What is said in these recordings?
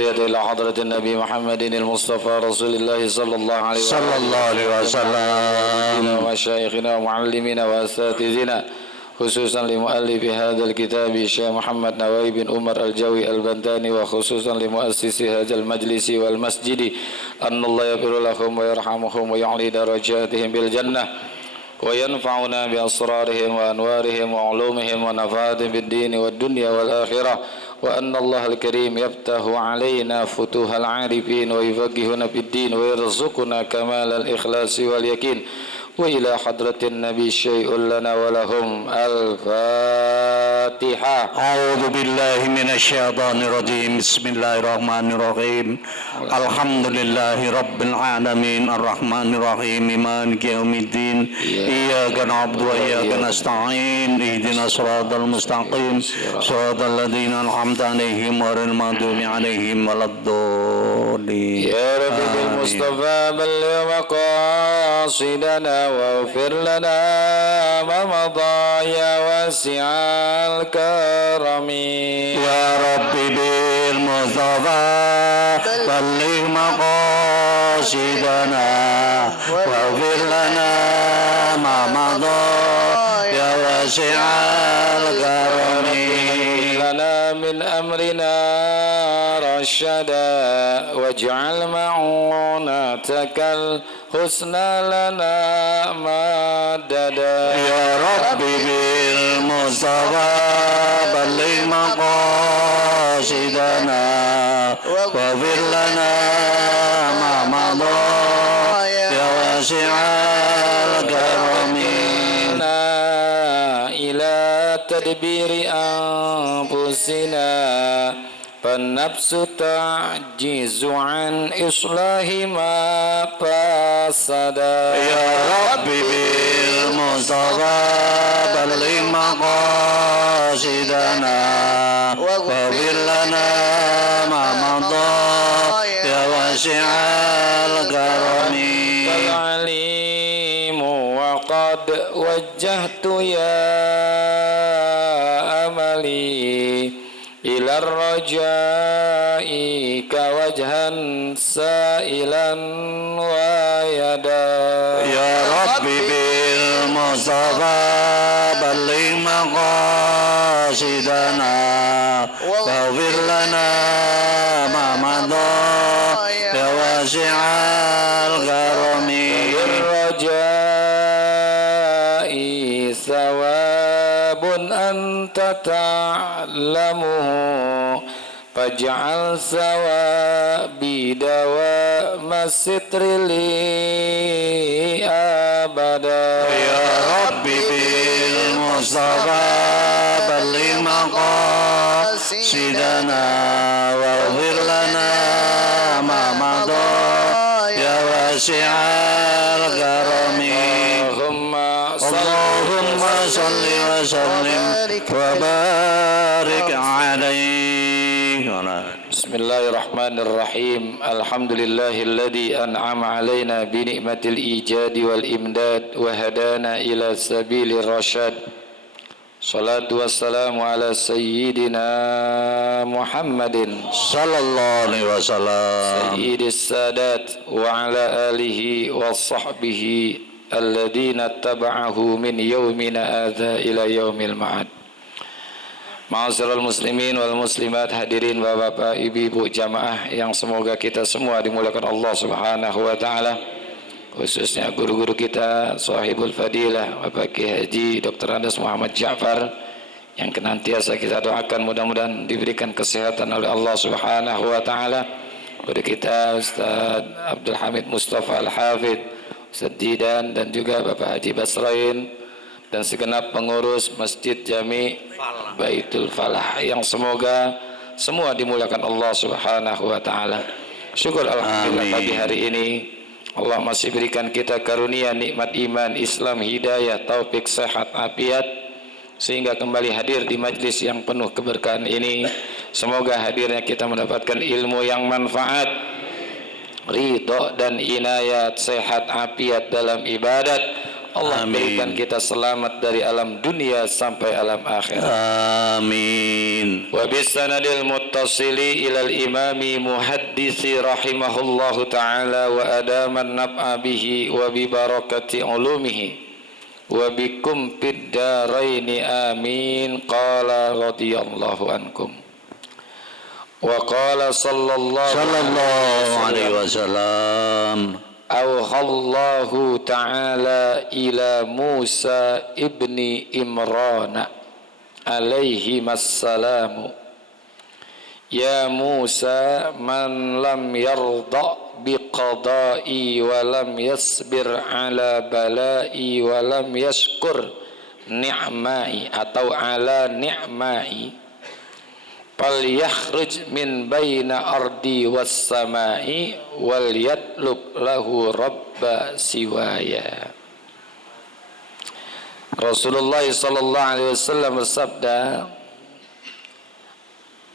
إلى حضرة النبي محمد المصطفى رسول الله صلى الله عليه وسلم ومشايخنا ومعلمنا وأساتذتنا خصوصا لمؤلف هذا الكتاب الشيخ محمد نواوي بن عمر الجوي البنتاني وخصوصا لمؤسس هذا المجلس والمسجد أن الله يغفر لهم ويرحمهم ويعلي درجاتهم بالجنة وينفعنا بأسرارهم وأنوارهم وعلومهم ونفعاتهم في الدين والدنيا والآخرة وأن الله الكريم يفتح علينا فتوح العارفين ويفقهنا في الدين ويرزقنا كمال الإخلاص واليقين وإلى حضرة النبي شيء لنا ولهم الفاتحة. أعوذ بالله من الشيطان الرجيم. بسم الله الرحمن الرحيم. الحمد لله رب العالمين الرحمن الرحيم مالك يوم الدين إياك نعبد وإياك نستعين اهدنا الصراط المستقيم صراط الذين أنعمت عليهم غير المغضوب عليهم ولا الضالين. يا رب بالمصطفى بلغ مقاصدنا واغفر لنا ما مضى يا واسع الكرم. يا رب بالمصطفى بلغ مقاصدنا واغفر لنا ما مضى يا واسع الكرم. لنا من أمرنا رشدا واجعل معونتك الحسنى لنا مددا. يا رب بالمصطفى بلغ مقاصدنا واغفر لنا ما مضى يا واسع الكرم. إلى تدبير أنفسنا فالنفس تعجز عن إصلاح ما فسد. يا رب بالمصطفى بلغ مقاصدنا واغفر لنا ما مضى يا واسع الكرم. العليم وقد وجهت يا أملي إلى الرجاء كوجها سائلا ويدا. يا رب بالمصطفى بلغ مقاصدنا واغفر لنا ما مضى يا واسع الكرم. بالرجاء ثواب أنت تعلمه فاجعل ثوابي دوام الستر لي أبدا. يا رب بالمصطفى بلغ مقاصدنا واغفر لنا ما مضى يا واسع الكرم. اللهم صل وسلم وبارك عليه. بسم الله الرحمن الرحيم. الحمد لله الذي أنعم علينا بنعمة الإيجاد والإمداد وهدانا إلى سبيل الرشاد. صلاة والسلام على سيدنا محمد صلى الله عليه وسلم سيد السادات وعلى آله وصحبه الذين اتبعه من يومنا هذا إلى يوم المعاد. Ma'asyiral muslimin wal muslimat, hadirin bapak-bapak, ibu-ibu jamaah yang semoga kita semua dimuliakan Allah Subhanahu wa taala. Khususnya guru-guru kita, sahibul fadilah Bapak Kiai Haji Dr. Andes Muhammad Ja'far yang senantiasa kita doakan mudah-mudahan diberikan kesehatan oleh Allah Subhanahu wa taala. Guru kita Ustaz Abdul Hamid Mustafa Al-Hafidh, Ustaz Didan dan juga Bapak Haji Basrain dan segenap pengurus Masjid Jami Baitul Falah yang semoga semua dimuliakan Allah Subhanahu wa taala. Syukur alhamdulillah pagi hari ini Allah masih berikan kita karunia nikmat iman, Islam, hidayah, taufik, sehat, afiat sehingga kembali hadir di majlis yang penuh keberkahan ini. Semoga hadirnya kita mendapatkan ilmu yang manfaat, ridho dan inayat, sehat, afiat dalam ibadat, Allah berikan kita selamat dari alam dunia sampai alam akhirat. Amin. Wa bisanadil muttasili ilal imami muhaddisi rahimahullahu ta'ala wa adaman naf'a bihi wa bi barakati ulumihi wa bikum fid daraini amin. Qala radhiyallahu ankum wa qala sallallahu alaihi wasallam awhallahu ta'ala ila Musa ibni Imran alaihi massalamu ya Musa man lam yarda biqada'i wa lam yasbir ala bala'i wa lam yashkur ni'mai atau ala ni'mai fal yakhruj min baina ardi was samai wal yatlub lahu rabba siwaya. Rasulullah sallallahu alaihi wasallam bersabda,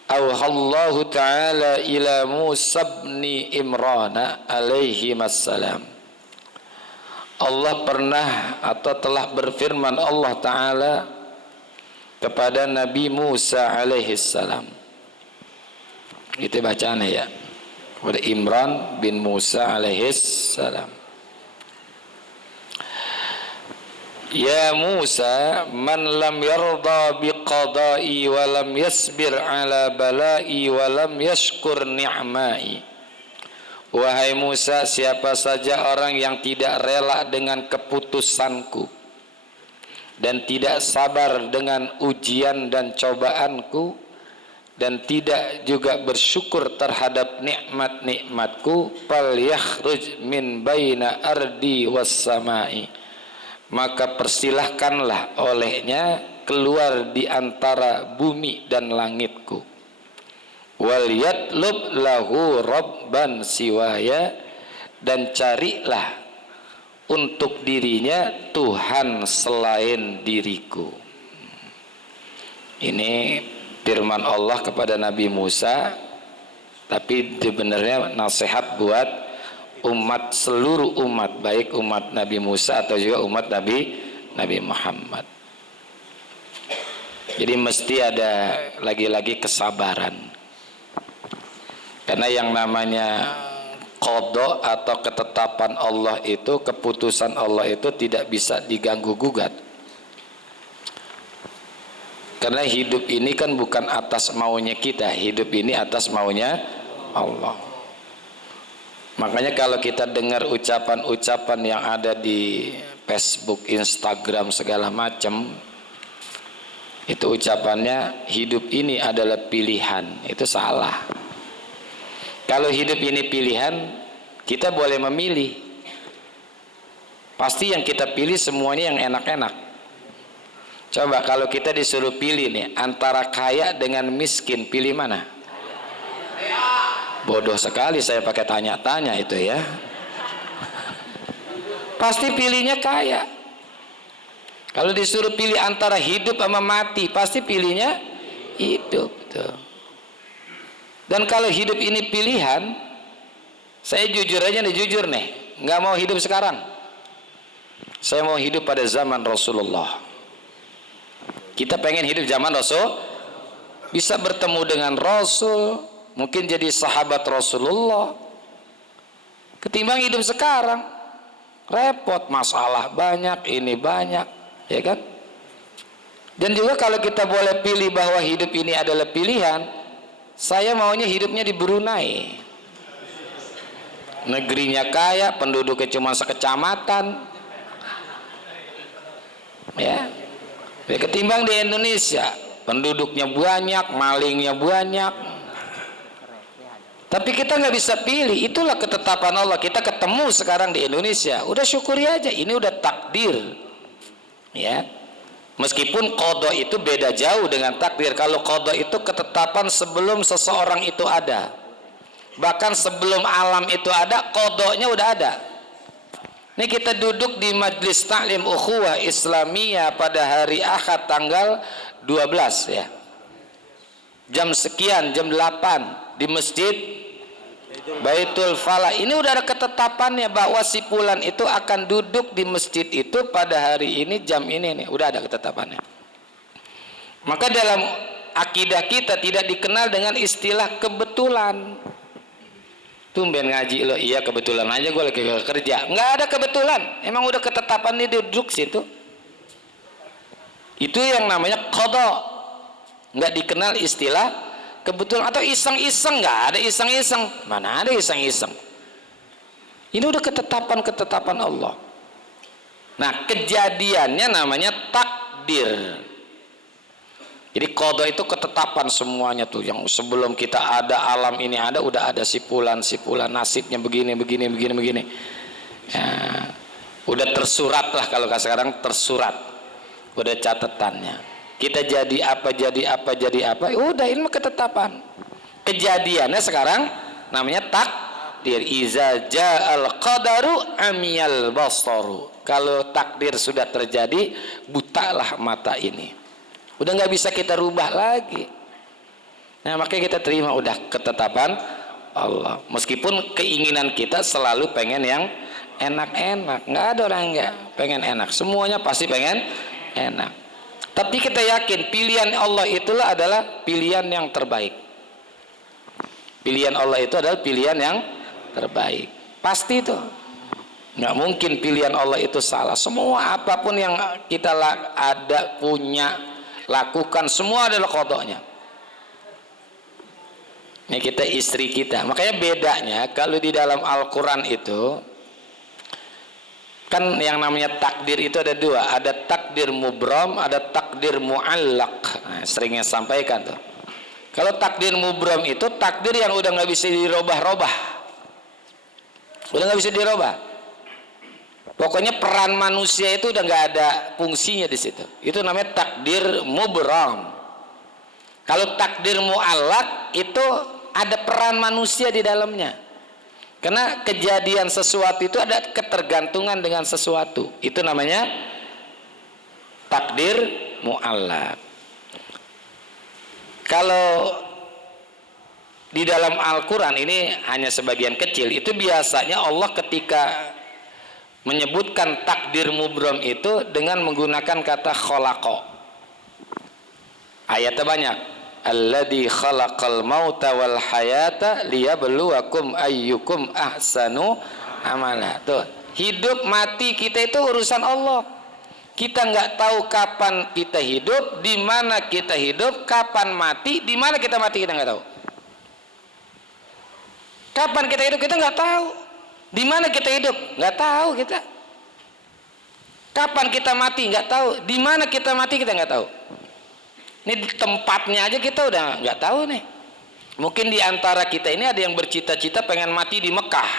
"Auhallahu ta'ala ila Musa bin Imran alaihi wassalam." Allah pernah atau telah berfirman Allah Ta'ala kepada Nabi Musa alaihi salam. Itu bacaannya ya. Kepada Imran bin Musa alaihi salam. Ya Musa, man lam yarda biqada'i wa lam yasbir ala bala'i wa lam yashkur ni'mai. Wahai Musa, siapa saja orang yang tidak rela dengan keputusanku dan tidak sabar dengan ujian dan cobaanku dan tidak juga bersyukur terhadap nikmat-nikmatku, fal yakhruj min baina ardi was samai, maka persilahkanlah olehnya keluar di antara bumi dan langitku. Wal yatlub lahu rabban siwaya, dan carilah untuk dirinya Tuhan selain diriku. Ini firman Allah kepada Nabi Musa, tapi sebenarnya nasihat buat umat, seluruh umat, baik umat Nabi Musa atau juga umat Nabi Muhammad. Jadi mesti ada lagi-lagi kesabaran, karena yang namanya qada atau ketetapan Allah itu, keputusan Allah itu tidak bisa diganggu gugat. Karena hidup ini kan bukan atas maunya kita, hidup ini atas maunya Allah. Makanya kalau kita dengar ucapan-ucapan yang ada di Facebook, Instagram, segala macam, itu ucapannya hidup ini adalah pilihan. Itu salah. Kalau hidup ini pilihan, kita boleh memilih. Pasti yang kita pilih semuanya yang enak-enak. Coba kalau kita disuruh pilih nih antara kaya dengan miskin, pilih mana? Bodoh sekali saya pakai tanya-tanya itu ya. Pasti pilihnya kaya. Kalau disuruh pilih antara hidup sama mati, pasti pilihnya hidup tuh. Dan kalau hidup ini pilihan, saya jujur aja nih, jujur nih, nggak mau hidup sekarang. Saya mau hidup pada zaman Rasulullah. Kita pengen hidup zaman Rasul, bisa bertemu dengan Rasul, mungkin jadi sahabat Rasulullah. Ketimbang hidup sekarang, repot, masalah banyak, ini banyak, ya kan? Dan juga kalau kita boleh pilih bahwa hidup ini adalah pilihan, saya maunya hidupnya di Brunei. Negerinya kaya, penduduknya cuma sekecamatan. Ya. Ketimbang di Indonesia, penduduknya banyak, malingnya banyak. Tapi kita nggak bisa pilih, itulah ketetapan Allah. Kita ketemu sekarang di Indonesia, udah syukuri aja, ini udah takdir. Ya. Meskipun qada itu beda jauh dengan takdir. Kalau qada itu ketetapan sebelum seseorang itu ada. Bahkan sebelum alam itu ada, qadanya udah ada. Ini kita duduk di Majlis Ta'lim Ukhuwah Islamiyah pada hari Ahad tanggal 12 ya. Jam sekian, jam 8 di Masjid Baitul Falah. Ini udah ada ketetapannya bahwa si fulan itu akan duduk di masjid itu pada hari ini jam ini nih, udah ada ketetapannya. Maka dalam akidah kita tidak dikenal dengan istilah kebetulan. Tumben ngaji lo, iya kebetulan aja gue lagi kerja. Nggak ada kebetulan, emang udah ketetapan dia duduk situ. Itu yang namanya qada. Nggak dikenal istilah kebetulan atau iseng-iseng. Nggak ada iseng-iseng, mana ada iseng-iseng. Ini udah ketetapan Allah. Nah, kejadiannya namanya takdir. Jadi qada itu ketetapan semuanya tuh, yang sebelum kita ada alam ini ada, udah ada si fulan nasibnya begini. Ya, udah tersurat lah, kalau sekarang tersurat, udah catatannya. Kita jadi apa, udah ini mah ketetapan. Kejadiannya sekarang namanya takdir. Iza ja'al qadaru amyal basaru. Kalau takdir sudah terjadi, butalah mata ini. Udah nggak bisa kita rubah lagi. Nah, makanya kita terima udah ketetapan Allah. Meskipun keinginan kita selalu pengen yang enak-enak. Nggak ada orang nggak pengen enak. Semuanya pasti pengen enak. Tapi kita yakin pilihan Allah itulah adalah pilihan yang terbaik. Pilihan Allah itu adalah pilihan yang terbaik. Pasti itu. Nggak mungkin pilihan Allah itu salah. Semua apapun yang kita ada punya, lakukan, semua adalah qadanya. Ini kita istri kita. Makanya bedanya kalau di dalam Al-Quran itu kan yang namanya takdir itu ada dua, ada takdir mubram, ada takdir muallaq. Nah, seringnya sampaikan tuh. Kalau takdir mubram itu takdir yang udah nggak bisa dirubah-rubah, udah nggak bisa dirubah. Pokoknya peran manusia itu udah nggak ada fungsinya di situ. Itu namanya takdir mubram. Kalau takdir muallaq itu ada peran manusia di dalamnya. Karena kejadian sesuatu itu ada ketergantungan dengan sesuatu. Itu namanya takdir muallaq. Kalau di dalam Al-Quran ini hanya sebagian kecil. Itu biasanya Allah ketika menyebutkan takdir mubram itu dengan menggunakan kata khalaqa. Ayatnya banyak. Alladzi khalaqal mauta wal hayata liyabluwakum ayyukum ahsanu amala. Tuh, hidup mati kita itu urusan Allah. Kita nggak tahu kapan kita hidup, di mana kita hidup, kapan mati, di mana kita mati kita nggak tahu. Kapan kita hidup kita nggak tahu. Di mana kita hidup? Nggak tahu kita. Kapan kita mati? Nggak tahu. Di mana kita mati kita nggak tahu. Ini di tempatnya aja kita udah nggak tahu nih. Mungkin di antara kita ini ada yang bercita-cita pengen mati di Mekah.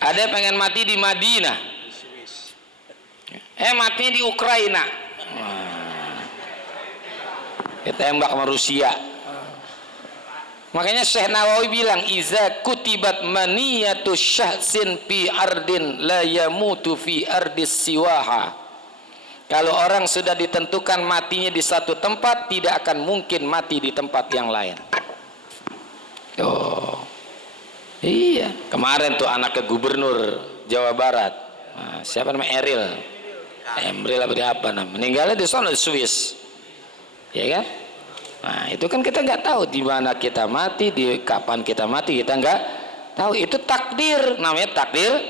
Ada yang pengen mati di Madinah. Matinya di Ukraina. Kita tembak sama Rusia. Makanya Syekh Nawawi bilang iza kutibat maniyatu syahsin fi ardin la yamutu fi ardis siwaha. Kalau orang sudah ditentukan matinya di satu tempat, tidak akan mungkin mati di tempat yang lain. Oh, iya. Kemarin tuh anak ke gubernur Jawa Barat, nah, siapa namanya Emril apa namanya, meninggalnya di sana di Swiss, ya kan? Nah, itu kan kita nggak tahu di mana kita mati, di kapan kita mati, kita nggak tahu. Itu takdir, namanya takdir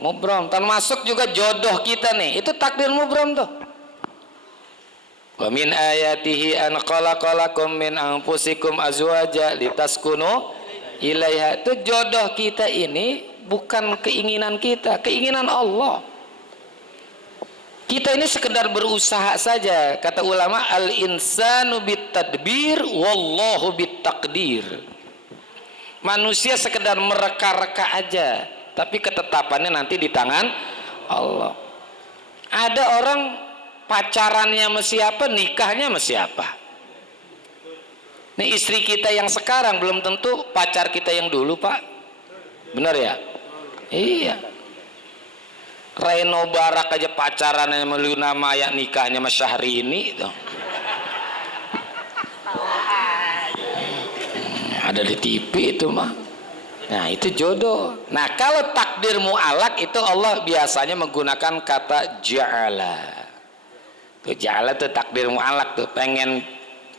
mubram. Termasuk juga jodoh kita nih, itu takdir mubram tuh. Wa min ayatihi an khalaqalakum min anfusikum azwaja litaskunu ilaiha. Itu jodoh kita ini bukan keinginan kita, keinginan Allah. Kita ini sekedar berusaha saja. Kata ulama, al-insanu bitadbir wallahu bitakdir. Manusia sekedar mereka-reka aja, tapi ketetapannya nanti di tangan Allah. Ada orang pacarannya sama siapa, nikahnya sama siapa. Ini istri kita yang sekarang belum tentu pacar kita yang dulu, Pak. Benar ya? Iya. Reno Barak aja pacarannya sama Luna Maya, nikahnya sama Syahrini itu. Ada di TV itu mah. Nah, itu jodoh. Nah, kalau takdir mu'alak itu Allah biasanya menggunakan kata ja'ala. Tuh ja'ala tuh takdir mu'alak tuh. Pengen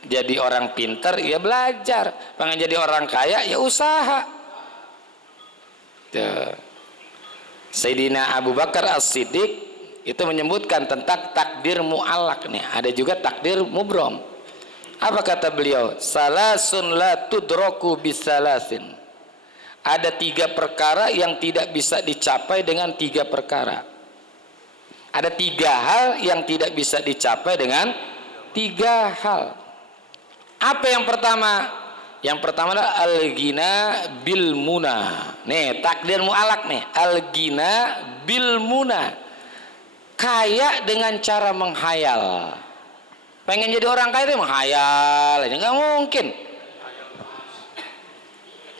jadi orang pinter ya belajar, pengen jadi orang kaya ya usaha. Tuh. Sayyidina Abu Bakar As-Siddiq itu menyebutkan tentang takdir mu'alak nih. Ada juga takdir mubrom. Apa kata beliau? Salasun la tudroku bisalasin. Ada 3 perkara yang tidak bisa dicapai dengan 3 perkara. Ada 3 hal yang tidak bisa dicapai dengan 3 hal. Apa yang pertama? Yang pertama adalah al-ghina bil muna. Nih, takdir mu'alak nih. Al-ghina bil muna. Kaya dengan cara menghayal. Pengen jadi orang kaya itu menghayal aja, nggak mungkin.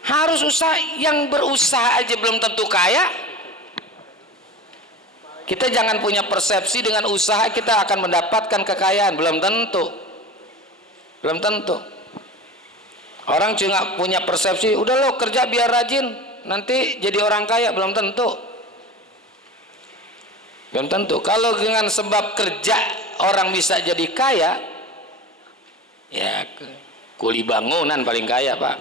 Harus usaha, yang berusaha aja belum tentu kaya. Kita jangan punya persepsi dengan usaha kita akan mendapatkan kekayaan, belum tentu. Belum tentu. Orang cuma punya persepsi, udah lo kerja biar rajin, nanti jadi orang kaya, belum tentu. Belum tentu. Kalau dengan sebab kerja orang bisa jadi kaya, ya kuli bangunan paling kaya, Pak.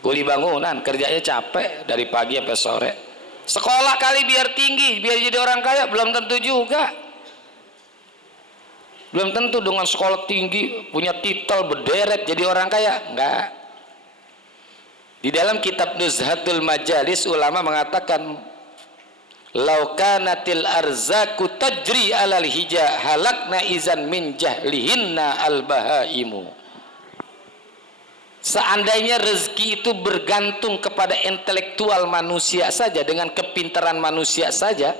Kuli bangunan, kerjanya capek dari pagi sampai sore. Sekolah kali biar tinggi, biar jadi orang kaya, belum tentu juga. Belum tentu dengan sekolah tinggi, punya titel berderet jadi orang kaya, enggak. Di dalam kitab Nuzhatul Majalis ulama mengatakan, laukanatil arzaku tajri alal hija halakna izan min jahlihinna al bahaimu. Seandainya rezeki itu bergantung kepada intelektual manusia saja, dengan kepintaran manusia saja,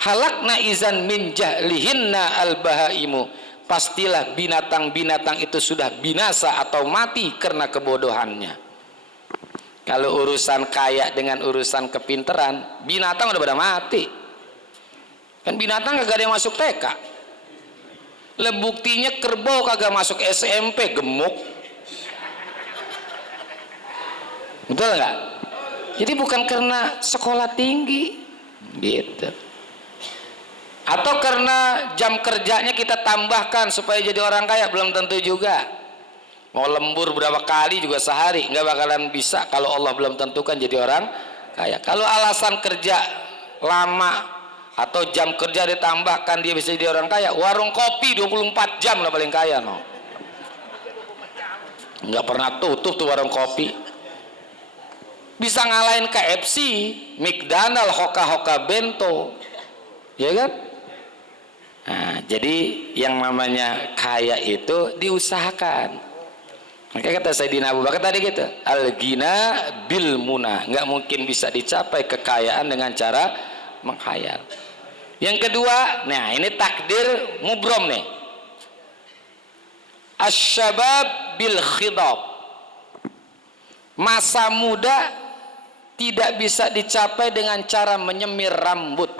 halakna izan min jahlihinna al bahaimu, pastilah binatang-binatang itu sudah binasa atau mati karena kebodohannya. Kalau urusan kaya dengan urusan kepintaran, binatang udah pada mati. Kan binatang kagak ada yang masuk TK. Buktinya kerbau kagak masuk SMP, gemuk. Betul nggak? Jadi bukan karena sekolah tinggi gitu, atau karena jam kerjanya kita tambahkan supaya jadi orang kaya, belum tentu juga. Mau lembur berapa kali juga sehari nggak bakalan bisa kalau Allah belum tentukan jadi orang kaya. Kalau alasan kerja lama atau jam kerja ditambahkan dia bisa jadi orang kaya, warung kopi 24 jam lah paling kaya, no. Nggak pernah tutup tuh warung kopi. Bisa ngalahin KFC, McDonald, Hoka-Hoka Bento, ya kan? Nah, jadi yang namanya kaya itu diusahakan. Makanya kata Sayyidina Abu Bakar tadi gitu, al-ghina bil muna, nggak mungkin bisa dicapai kekayaan dengan cara menghayal. Yang kedua, nah ini takdir mubrom nih, asyabab bil khidab. Masa muda tidak bisa dicapai dengan cara menyemir rambut.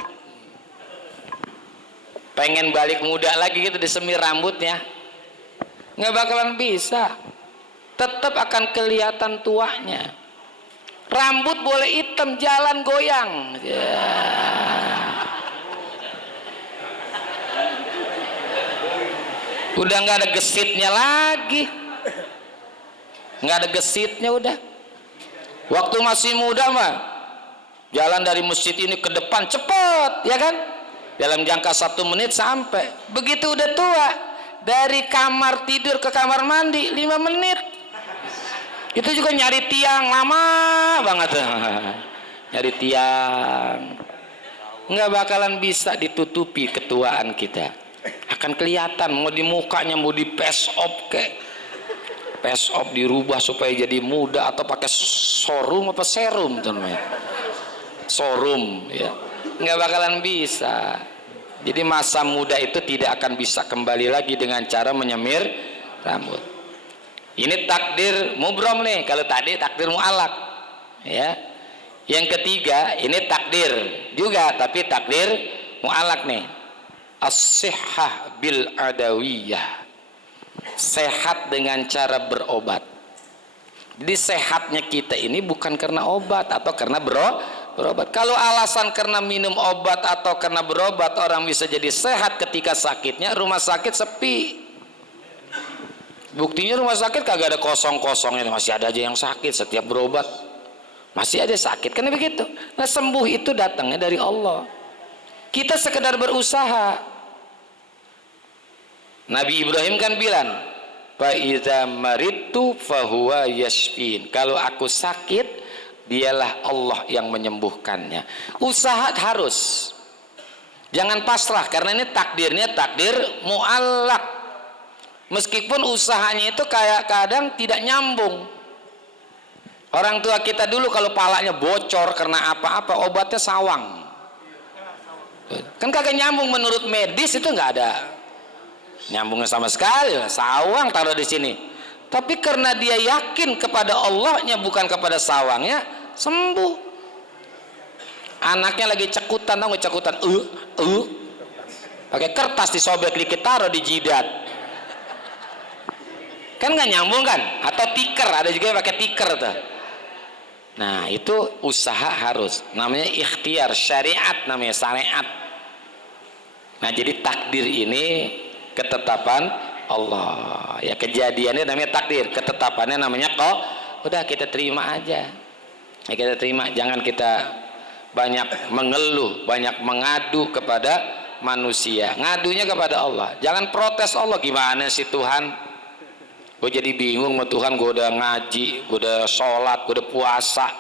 Pengen balik muda lagi gitu disemir rambutnya, nggak bakalan bisa. Tetap akan kelihatan tuanya. Rambut boleh hitam, jalan goyang ya. Udah nggak ada gesitnya lagi, nggak ada gesitnya udah. Waktu masih muda mah jalan dari masjid ini ke depan cepet, ya kan? Dalam jangka 1 menit sampai. Begitu udah tua, dari kamar tidur ke kamar mandi 5 menit. Itu juga nyari tiang lama banget. Nyari tiang. Nggak bakalan bisa ditutupi ketuaan kita. Akan kelihatan, mau di mukanya mau di face off kayak. Face off dirubah supaya jadi muda, atau pakai showroom apa serum tuh namanya, showroom ya, nggak bakalan bisa. Jadi masa muda itu tidak akan bisa kembali lagi dengan cara menyemir rambut. Ini takdir mubrom nih. Kalau tadi takdir mu'alak ya. Yang ketiga ini takdir juga, tapi takdir mu'alak nih, as-sihhah bil adawiyah, sehat dengan cara berobat. Jadi sehatnya kita ini bukan karena obat atau karena berobat. Kalau alasan karena minum obat atau karena berobat orang bisa jadi sehat ketika sakitnya, rumah sakit sepi. Buktinya rumah sakit kagak ada kosong-kosongnya, masih ada aja yang sakit setiap berobat. Masih aja sakit, kan begitu. Nah, sembuh itu datangnya dari Allah. Kita sekedar berusaha. Nabi Ibrahim kan bilang, fa iza maridtu fahuwa yashfin. Kalau aku sakit, dialah Allah yang menyembuhkannya. Usaha harus. Jangan pasrah, karena ini takdirnya takdir muallak. Meskipun usahanya itu kayak kadang tidak nyambung. Orang tua kita dulu kalau palanya bocor karena apa-apa, obatnya sawang. Kan kagak nyambung, menurut medis itu nggak ada nyambungnya sama sekali. Sawang taruh di sini. Tapi karena dia yakin kepada Allahnya bukan kepada sawangnya, sembuh. Anaknya lagi cekutan, tahu nggak cekutan? Pakai kertas disobek dikit, taruh di jidat. Kan nggak nyambung kan? Atau tiker, ada juga yang pakai tiker tuh. Nah, itu usaha harus. Namanya ikhtiar, syariat namanya, syariat. Nah, jadi takdir ini ketetapan Allah. Ya, kejadiannya namanya takdir, ketetapannya namanya kok. Udah kita terima aja. Ya, kita terima, jangan kita banyak mengeluh, banyak mengadu kepada manusia. Ngadunya kepada Allah. Jangan protes Allah, gimana sih Tuhan? Gue jadi bingung sama Tuhan, gue udah ngaji, gue udah sholat, gue udah puasa,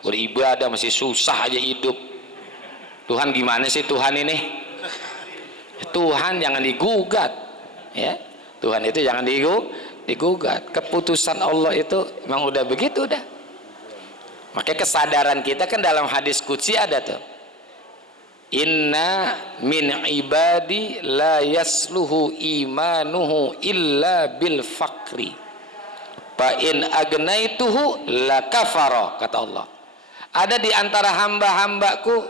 gue udah ibadah, masih susah aja hidup. Tuhan gimana sih Tuhan ini? Tuhan jangan digugat, ya. Tuhan itu jangan digugat. Keputusan Allah itu memang udah begitu udah. Makanya kesadaran kita kan dalam hadis qudsi ada tuh. Inna min ibadi la yasluhu imanuhu illa bil fakri fa in agnaituhu la kafara, kata Allah. Ada di antara hamba-hambaku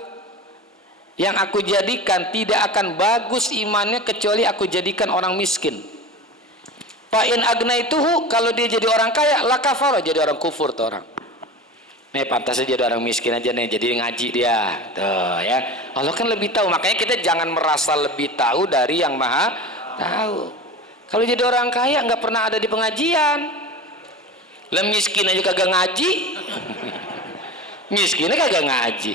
yang aku jadikan tidak akan bagus imannya kecuali aku jadikan orang miskin. Fa in agnaituhu, kalau dia jadi orang kaya, la kafara, jadi orang kufur tuh orang. Nih pantasnya jadi orang miskin aja nih, jadi ngaji dia tuh ya. Allah kan lebih tahu, makanya kita jangan merasa lebih tahu dari yang maha tahu. Kalau jadi orang kaya nggak pernah ada di pengajian, lah miskin aja kagak ngaji. Miskinnya kagak ngaji.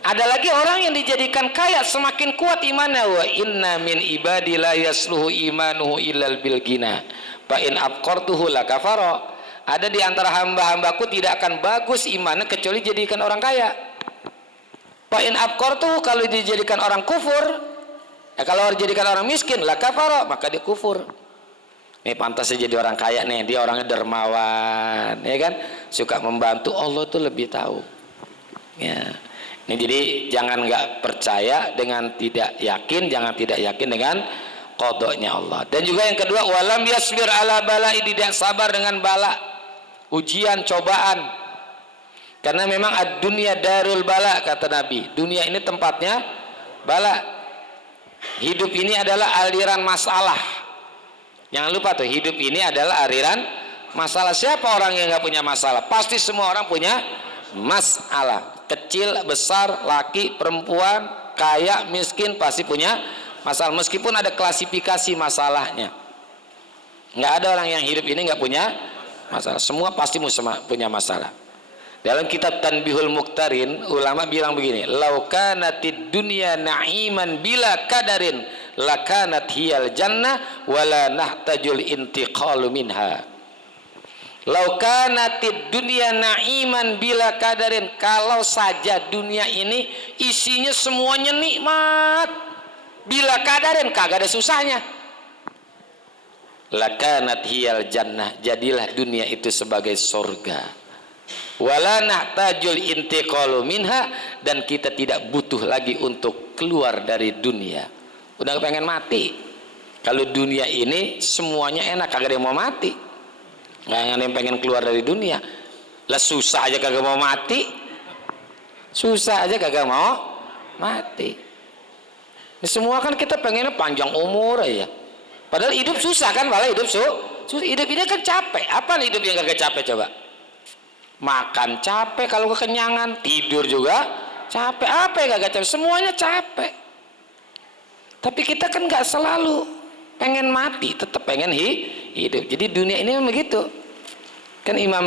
Ada lagi orang yang dijadikan kaya semakin kuat imannya. Wa inna min ibadi la yasluhu imanuhu illal bil gina fa in abqartuhu la kafara. Ada di antara hamba-hambaku tidak akan bagus imannya kecuali jadikan orang kaya. Fa in abqartuhu, kalau dijadikan orang kufur, ya kalau dijadikan orang miskin la kafara, maka dia kufur. Nih pantasnya jadi orang kaya nih, dia orangnya dermawan, ya kan, suka membantu. Allah tuh lebih tahu. Ya. Ini jadi jangan nggak percaya dengan tidak yakin, jangan tidak yakin dengan qadanya Allah. Dan juga yang kedua, walam yasbir ala bala'i, tidak sabar dengan bala, ujian, cobaan. Karena memang ad-dunya darul bala, kata Nabi. Dunia ini tempatnya bala. Hidup ini adalah aliran masalah. Jangan lupa tuh, hidup ini adalah aliran masalah. Siapa orang yang nggak punya masalah? Pasti semua orang punya masalah. Kecil, besar, laki, perempuan, kaya, miskin, pasti punya masalah. Meskipun ada klasifikasi masalahnya. Nggak ada orang yang hidup ini nggak punya masalah. Semua pasti punya masalah. Dalam kitab Tanbihul Muqtarin, ulama bilang begini, lau kanatid dunya na'iman bila kadarin lakanat hiyal jannah wala nahtajul intiqalu minha. Lau kanatid dunya na'iman bila kadarin, kalau saja dunia ini isinya semuanya nikmat, bila kadarin, kagak ada susahnya, lakanat hiyal jannah, jadilah dunia itu sebagai surga. Wala nahtajul intiqalu minha, dan kita tidak butuh lagi untuk keluar dari dunia. Udah pengen mati. Kalau dunia ini semuanya enak, kagak ada yang mau mati. Nggak ada yang pengen keluar dari dunia. Lah susah aja kagak mau mati. Susah aja kagak mau mati. Ini semua kan kita pengennya panjang umur aja. Padahal hidup susah kan, malah hidup Hidup ini kan capek. Apa nih hidup yang kagak capek coba? Makan capek kalau kekenyangan, tidur juga capek. Apa yang kagak capek? Semuanya capek. Tapi kita kan nggak selalu pengen mati, tetap pengen hidup. Jadi dunia ini memang begitu. Kan Imam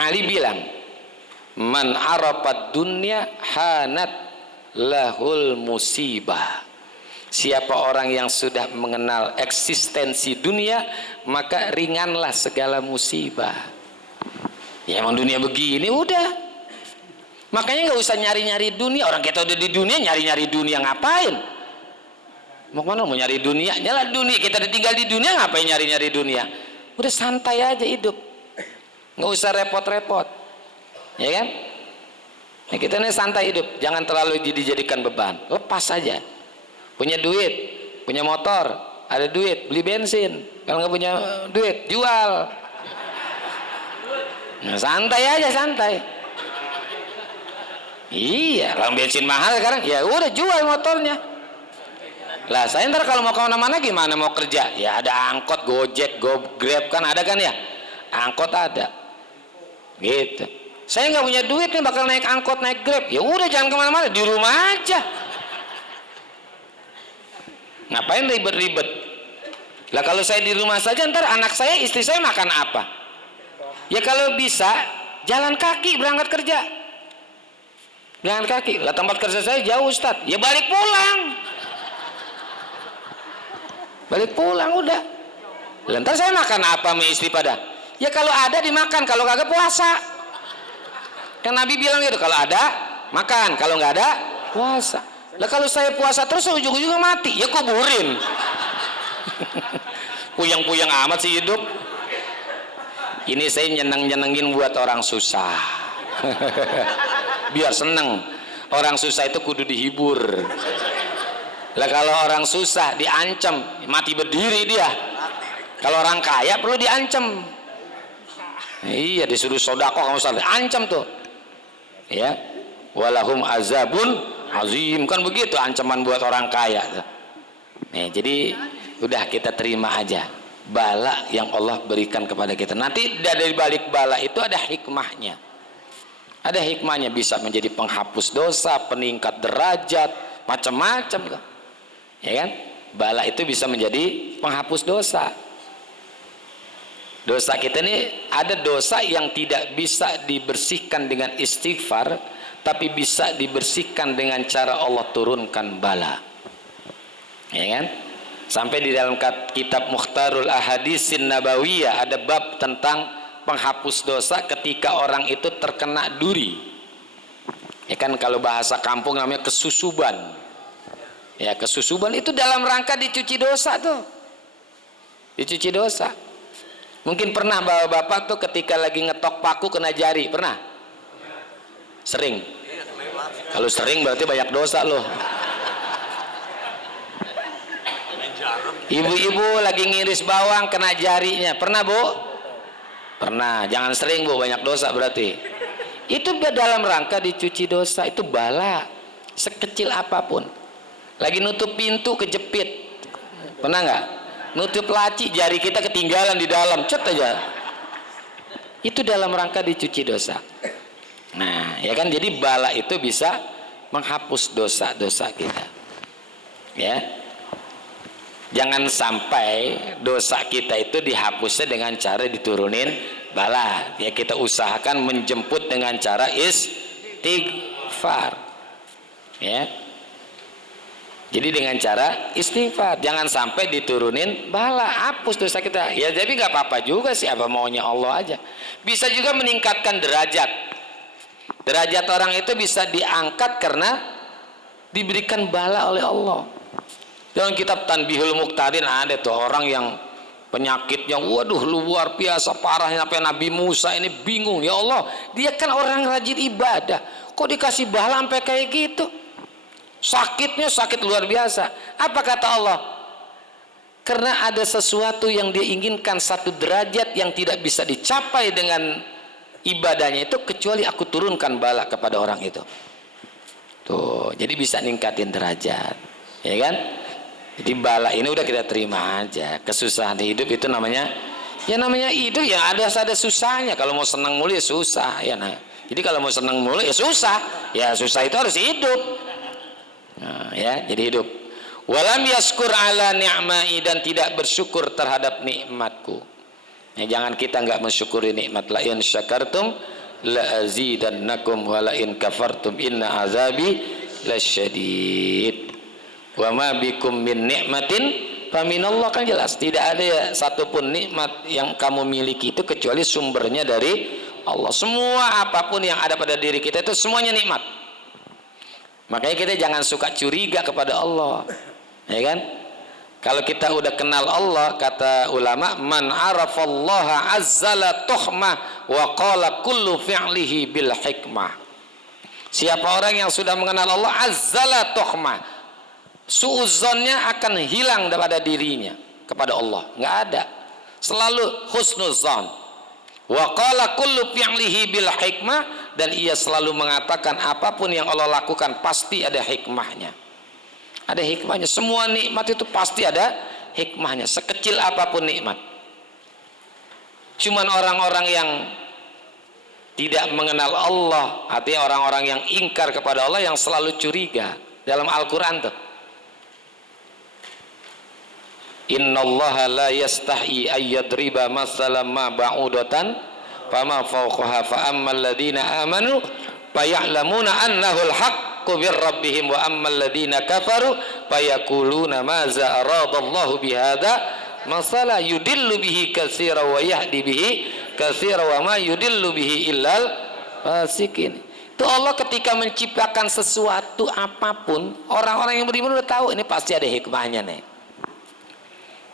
Ali bilang, man arafad dunya hanat lahul musibah. Siapa orang yang sudah mengenal eksistensi dunia, maka ringanlah segala musibah. Ya emang dunia begini udah. Makanya nggak usah nyari-nyari dunia. Orang kita udah di dunia, nyari-nyari dunia ngapain? Mau kemana? Mau nyari dunia? Nyala dunia. Kita udah tinggal di dunia, ngapain nyari-nyari dunia? Udah santai aja hidup. Nggak usah repot-repot. Ya kan? Nah, kita ini santai hidup. Jangan terlalu dijadikan beban. Lepas aja. Punya duit, punya motor, ada duit, beli bensin. Kalau nggak punya duit, jual. Nah, santai aja, santai. Iya, kalau bensin mahal sekarang, ya udah jual motornya. Lah, saya ntar kalau mau kemana-mana gimana mau kerja? Ya ada angkot, Gojek, Grab kan ada kan ya? Angkot ada. Gitu. Saya nggak punya duit nih, bakal naik angkot, naik Grab. Ya udah jangan kemana-mana, di rumah aja. Ngapain ribet-ribet? Lah kalau saya di rumah saja, ntar anak saya, istri saya makan apa? Ya kalau bisa jalan kaki berangkat kerja. Jalan kaki. Lah tempat kerja saya jauh Ustaz. Ya balik pulang. Balik pulang udah. Lah ntar saya makan apa sama istri pada? Ya kalau ada dimakan, kalau kagak puasa. Kan Nabi bilang gitu, kalau ada makan, kalau nggak ada puasa. Lah kalau saya puasa terus ujung-ujungnya mati, ya kuburin. Puyang-puyang amat sih hidup. Ini saya nyeneng-nyenengin buat orang susah. Biar seneng. Orang susah itu kudu dihibur. Lah kalau orang susah diancam, mati berdiri dia. Kalau orang kaya perlu diancam. Iya, disuruh sodako kamu salah, ancam tuh. Ya, walahum azabun azim, kan begitu ancaman buat orang kaya tuh. Nih, jadi udah kita terima aja bala yang Allah berikan kepada kita. Nanti dari balik bala itu ada hikmahnya. Ada hikmahnya, bisa menjadi penghapus dosa, peningkat derajat, macam-macam tuh. Ya kan? Bala itu bisa menjadi penghapus dosa. Dosa kita ini ada dosa yang tidak bisa dibersihkan dengan istighfar, tapi bisa dibersihkan dengan cara Allah turunkan bala. Ya kan? Sampai di dalam kitab Mukhtarul Ahadisin Nabawiyah ada bab tentang penghapus dosa ketika orang itu terkena duri. Ya kan, kalau bahasa kampung namanya kesusuban. Ya, kesusuban itu dalam rangka dicuci dosa tuh. Dicuci dosa. Mungkin pernah bapak-bapak tuh ketika lagi ngetok paku kena jari, pernah? Sering. Kalau sering berarti banyak dosa loh. Ibu-ibu lagi ngiris bawang kena jarinya, pernah Bu? Pernah. Jangan sering Bu, banyak dosa berarti. Itu dalam rangka dicuci dosa, itu bala. Sekecil apapun. Lagi nutup pintu kejepit, pernah nggak? Nutup laci, jari kita ketinggalan di dalam, cet aja. Itu dalam rangka dicuci dosa. Nah, ya kan, jadi bala itu bisa menghapus dosa-dosa kita. Ya. Jangan sampai dosa kita itu dihapusnya dengan cara diturunin bala. Ya, kita usahakan menjemput dengan cara istighfar. Ya. Jadi dengan cara istighfar, jangan sampai diturunin bala, hapus dosa kita. Ya jadi nggak apa-apa juga sih, apa maunya Allah aja. Bisa juga meningkatkan derajat. Derajat orang itu bisa diangkat karena diberikan bala oleh Allah. Dalam kitab Tanbihul Muqtadin ada tuh orang yang penyakitnya waduh luar biasa parahnya, sampai Nabi Musa ini bingung, ya Allah, dia kan orang rajin ibadah, kok dikasih bala sampai kayak gitu? Sakitnya sakit luar biasa. Apa kata Allah? Karena ada sesuatu yang dia inginkan, satu derajat yang tidak bisa dicapai dengan ibadahnya itu kecuali aku turunkan bala kepada orang itu. Tuh, jadi bisa ningkatin derajat, ya kan? Jadi bala ini udah kita terima aja. Kesusahan hidup itu namanya hidup ya ada susahnya. Kalau mau senang mulu ya susah ya. Nah, jadi kalau mau senang mulu ya susah. Ya susah itu harus hidup. Nah, ya jadi hidup. Walam yaskur ala ni'mai, dan tidak bersyukur terhadap nikmatku. Ya, jangan kita nggak mensyukuri nikmat. La in syakartum la azidannakum wa la in kafartum inna azabi lasyadid. Wa ma bikum min nikmatin faminallah, kan jelas tidak ada satupun nikmat yang kamu miliki itu kecuali sumbernya dari Allah. Semua apapun yang ada pada diri kita itu semuanya nikmat. Makanya kita jangan suka curiga kepada Allah, ya kan? Kalau kita udah kenal Allah, kata ulama, man arafallaha azzala tuhmah wa qala kullu fi'lihi bil hikmah. Siapa orang yang sudah mengenal Allah, azzala tuhmah, suudzonnya akan hilang daripada dirinya kepada Allah, nggak ada, selalu husnuzon. Wa qala kullu fi'lihi bil hikmah, dan ia selalu mengatakan apapun yang Allah lakukan pasti ada hikmahnya. Ada hikmahnya. Semua nikmat itu pasti ada hikmahnya, sekecil apapun nikmat. Cuman orang-orang yang tidak mengenal Allah, artinya orang-orang yang ingkar kepada Allah, yang selalu curiga. Dalam Al-Quran tuh, innallaha la yastahi ayyadriba masalam ma ba'udatan fama fawqaha fa ammal ladina amanu faya'lamuna annahul haqqu bir rabbihim wa ammal ladina kafaru fayaquluna maza aradallahu bihadza masala yudillu bihi katsira wa yahdi bihi katsira wa ma yudillu bihi illal fasikin. Itu Allah ketika menciptakan sesuatu apapun, orang-orang yang beriman udah tahu ini pasti ada hikmahnya nih.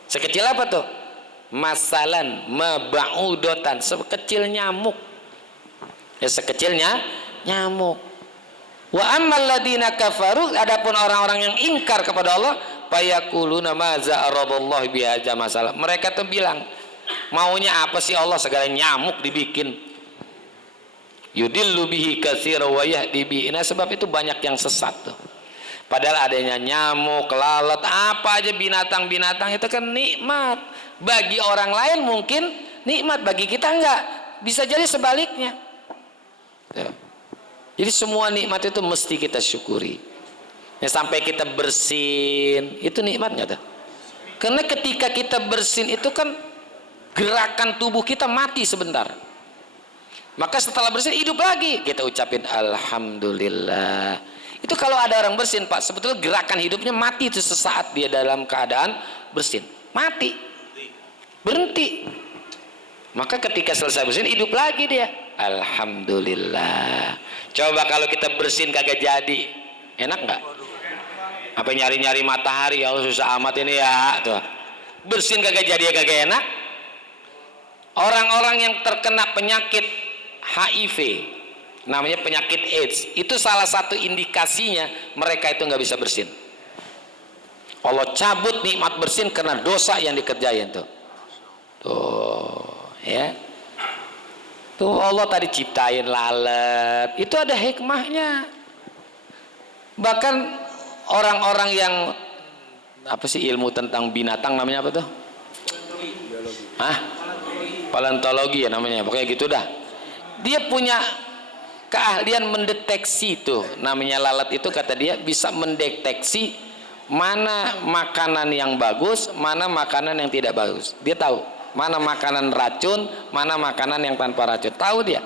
Sekecil apa tuh? Masalan maba'udotan, sekecil nyamuk. Ya sekecilnya nyamuk. Wa ammal ladina kafaru, adapun orang-orang yang ingkar kepada Allah, fayaquluna maza aradallahu bihadza masalah. Mereka tuh bilang, maunya apa sih Allah segala nyamuk dibikin? Yudillu bihi katsira wa yahdi bihi. Nah, sebab itu banyak yang sesat tuh. Padahal adanya nyamuk, lalat, apa aja binatang-binatang itu kan nikmat. Bagi orang lain mungkin nikmat, bagi kita enggak. Bisa jadi sebaliknya. Jadi semua nikmat itu mesti kita syukuri. Ya, sampai kita bersin, itu nikmatnya tuh. Karena ketika kita bersin itu kan gerakan tubuh kita mati sebentar. Maka setelah bersin hidup lagi, kita ucapin alhamdulillah. Itu kalau ada orang bersin, Pak, sebetulnya gerakan hidupnya mati itu sesaat dia dalam keadaan bersin. Mati. Berhenti. Maka ketika selesai bersin hidup lagi dia. Alhamdulillah. Coba kalau kita bersin kagak jadi, enak nggak? Apa nyari-nyari matahari, ya susah amat ini ya tuh. Bersin kagak jadi ya kagak enak. Orang-orang yang terkena penyakit HIV, namanya penyakit AIDS, itu salah satu indikasinya mereka itu nggak bisa bersin. Allah cabut nikmat bersin karena dosa yang dikerjain tuh. Tuh, ya. Tuh Allah tadi ciptain lalat, itu ada hikmahnya. Bahkan orang-orang yang apa sih ilmu tentang binatang namanya apa tuh? Hah? Paleontologi ya namanya, pokoknya gitu dah. Dia punya keahlian mendeteksi tuh, namanya lalat itu, kata dia bisa mendeteksi mana makanan yang bagus, mana makanan yang tidak bagus. Dia tahu mana makanan racun, mana makanan yang tanpa racun. Tahu dia.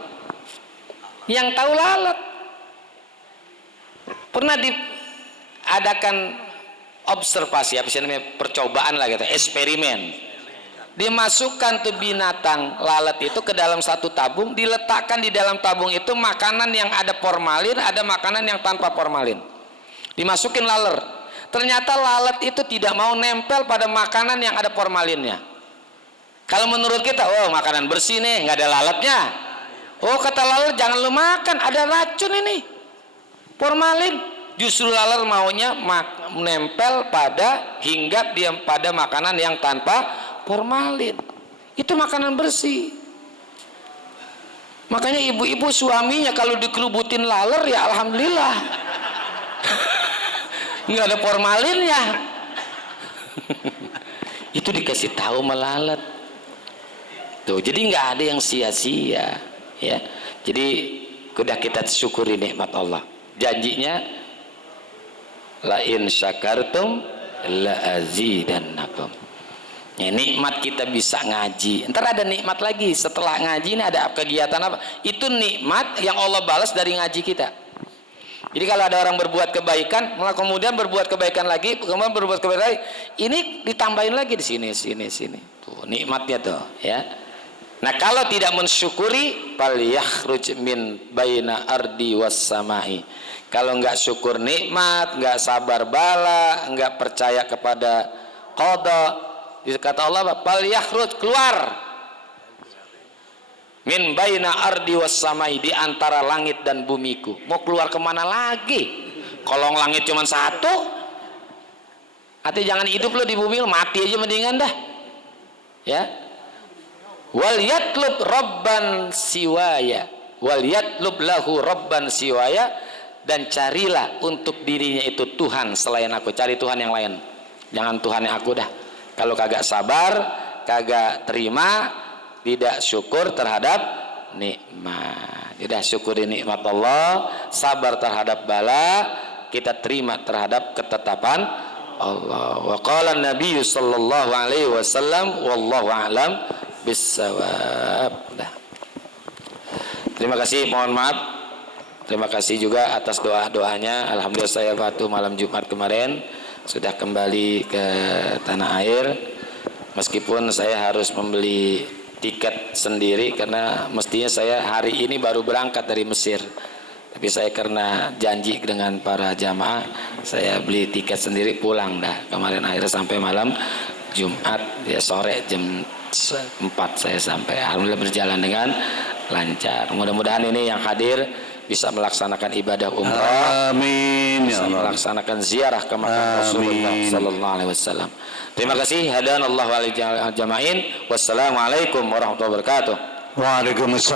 Yang tahu lalat. Pernah diadakan observasi, apa sih namanya, percobaan lah gitu, eksperimen. Dimasukkan tuh binatang lalat itu ke dalam satu tabung, diletakkan di dalam tabung itu makanan yang ada formalin, ada makanan yang tanpa formalin. Dimasukin laler. Ternyata lalat itu tidak mau nempel pada makanan yang ada formalinnya. Kalau menurut kita, oh makanan bersih nih, nggak ada lalatnya. Oh kata lalat, jangan lu makan, ada racun ini, formalin. Justru lalat maunya menempel pada, hinggap dia pada makanan yang tanpa formalin. Itu makanan bersih. Makanya ibu-ibu suaminya kalau dikerubutin laler ya alhamdulillah. Nggak ada formalinnya. Itu dikasih tahu melalat. Tuh, jadi nggak ada yang sia-sia, ya. Jadi udah kita syukuri nikmat Allah. Janjinya la in syakartum la azidannakum. Ya, nikmat kita bisa ngaji. Ntar ada nikmat lagi setelah ngaji, ini ada kegiatan apa? Itu nikmat yang Allah balas dari ngaji kita. Jadi kalau ada orang berbuat kebaikan, malah kemudian berbuat kebaikan lagi, kemudian berbuat kebaikan lagi, ini ditambahin lagi di sini. Tuh, nikmatnya tuh, ya. Nah, kalau tidak mensyukuri, fal yakhruj min baina ardi was samai. Kalau enggak syukur nikmat, enggak sabar bala, enggak percaya kepada qada, kata Allah, fal yakhruj, keluar min baina ardi was samai, di antara langit dan bumiku. Mau keluar kemana lagi? Kolong langit cuma satu. Artinya jangan hidup lo di bumi, lo mati aja mendingan dah. Ya. Wal yatlub rabban siwaya, wal yatlub lahu rabban siwaya, dan carilah untuk dirinya itu Tuhan selain aku. Cari Tuhan yang lain, jangan Tuhan yang aku dah. Kalau kagak sabar, kagak terima, tidak syukur terhadap nikmat. Tidak syukuri nikmat Allah, sabar terhadap bala, kita terima terhadap ketetapan Allah. Wa qala an-nabiy sallallahu alaihi wasallam wallahu a'lam bisawab. Terima kasih, mohon maaf. Terima kasih juga atas doa-doanya. Alhamdulillah saya waktu malam Jumat kemarin sudah kembali ke tanah air, meskipun saya harus membeli tiket sendiri karena mestinya saya hari ini baru berangkat dari Mesir. Tapi saya karena janji dengan para jamaah, saya beli tiket sendiri pulang dah. Kemarin akhirnya sampai malam Jumat, ya sore jam 4 saya sampai. Alhamdulillah berjalan dengan lancar. Mudah-mudahan ini yang hadir bisa melaksanakan ibadah umrah, Amin, bisa ya Allah. melaksanakan ziarah ke makam Rasulullah sallallahu alaihi wasallam. Terima kasih. Hadanallahu wal jama'in. Wassalamualaikum warahmatullahi wabarakatuh. Waalaikumsalam.